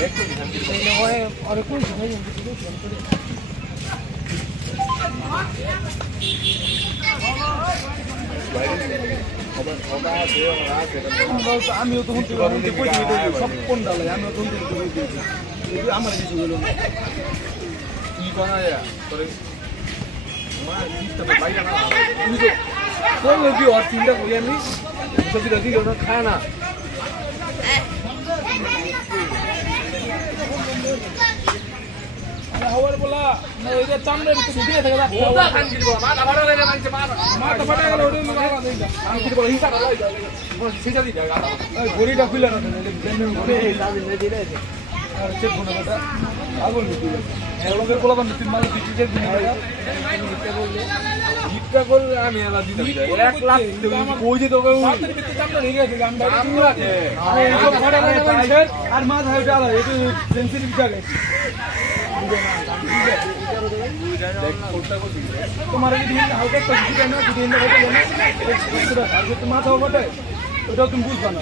और कोई नहीं আমিও তখন সব কোন ডালে আমিও তখন আমার কিছু হলো না কি করা যায় তোর মা দিতে বাইরে না তুই তো কোন কি আর চিন্তা করি আমি সবজি রাখি ওটা খায় না হওয়ার বলা না ওই যে চামড়া একটু ঢুকে থাকে না ওটা খান কি বলা মাথা ফাটা লাগে মানছে মাথা ফাটা গেল ওটা মারা দেই না আমি কি বলা হিসাব লাগে সেটা দি যায় ওই গড়িটা খুলে না জেনে গড়ি এই লাভি নে দিলে আর চেক কোনা কথা আগুন দিল এরকম কোলা বান তিন মাস দিতে দিন হিটটা করলে আমি এলা দিতে যাই 1 লাখ কই যে তোকে মাথার ভিতরে চামড়া ঢুকে গেছে আমরা আমরা আরে এই ফাটা লাগে মানুষের আর মাথা ওটা আলা এটা সেন্সিটিভ জায়গা তোমার যদি হালকা একটা কিছু না যদি মাথা ওটা ওটা তুমি বুঝবা না